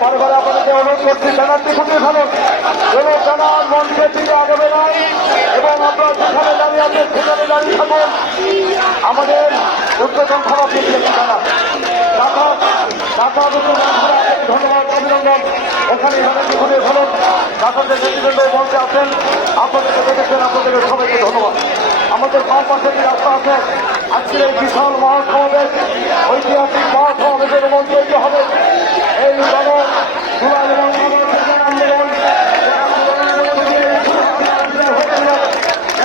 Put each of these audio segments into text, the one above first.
বারে বারে আপনাদেরকে অনুরোধ করছি ব্যানারটি ফুটিয়ে ফেলুন, যেন ব্যানার মঞ্চের দিকে আগাবে নাই এবং আপনারা যেখানে দাঁড়িয়ে আছেন সেখানে দাঁড়িয়ে থাকুন। আমাদের উদ্বোধন সভাপতি ব্যানার ধন্যবাদ, অভিনন্দন। ওখানে ফুটিয়ে ফেলুন। ডাক্তারদের নেতৃবৃন্দ মঞ্চে আছেন, আপনাদেরকে দেখেছেন, আপনাদের সবাইকে ধন্যবাদ। আমাদের বাম পাশে যে রাস্তা আছে, আজকের এই বিশাল মহাসমাবেশ, ঐতিহাসিক মহাসমাবেশের মঞ্চ হইতে হবে এই আন্দোলন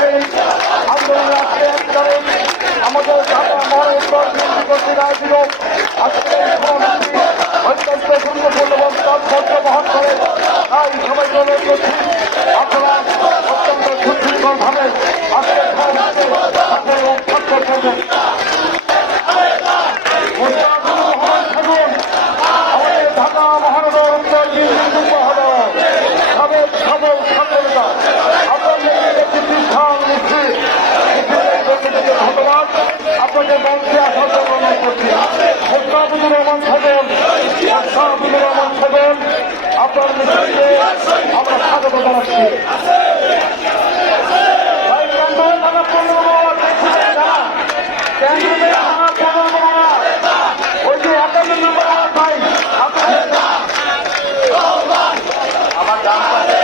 এই আন্দোলনের আজকে আমাদের ঢাকা মহানগর বিএনপি কর্তৃক আয়োজিত আজকে এই সমাবেশটি অত্যন্ত গুরুত্বপূর্ণ এবং তাৎপর্য বহন করে। তাই সবাইকে অনুরোধ করছি আপনারা অত্যন্ত সুশৃঙ্খল ভাবে আজকের সমাবেশে উৎসব করবেন। আমাদের ঢাকা মহানগর উত্তর বিএনপি হল সাবেক সকল ছাত্রনেতা আপনাদের ধন্যবাদ। আপনাদের মঞ্চে আসার জন্য অনুরোধ করছি। মোস্তাফিজুর রহমান সাহেব, আপনার নেতৃত্বে আমরা স্বাগত জানাচ্ছি। ওই যে 51 নম্বর ভাই আমার ডান পাশে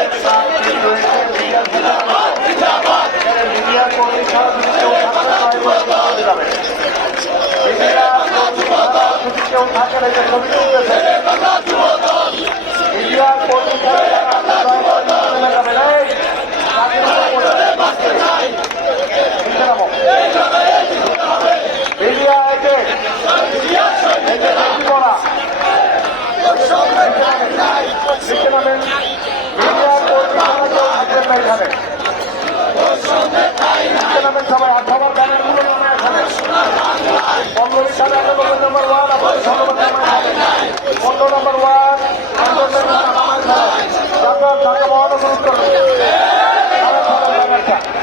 মিডিয়া কর্মী ছাড়া যদি কেউ কেউ থাকেন এটা ছবি তুলতেছে মিডিয়া কর্মী মিডিয়া একে করা মিডিয়া কর্মী ছাড়া কেউ থাকবেন না এখানে।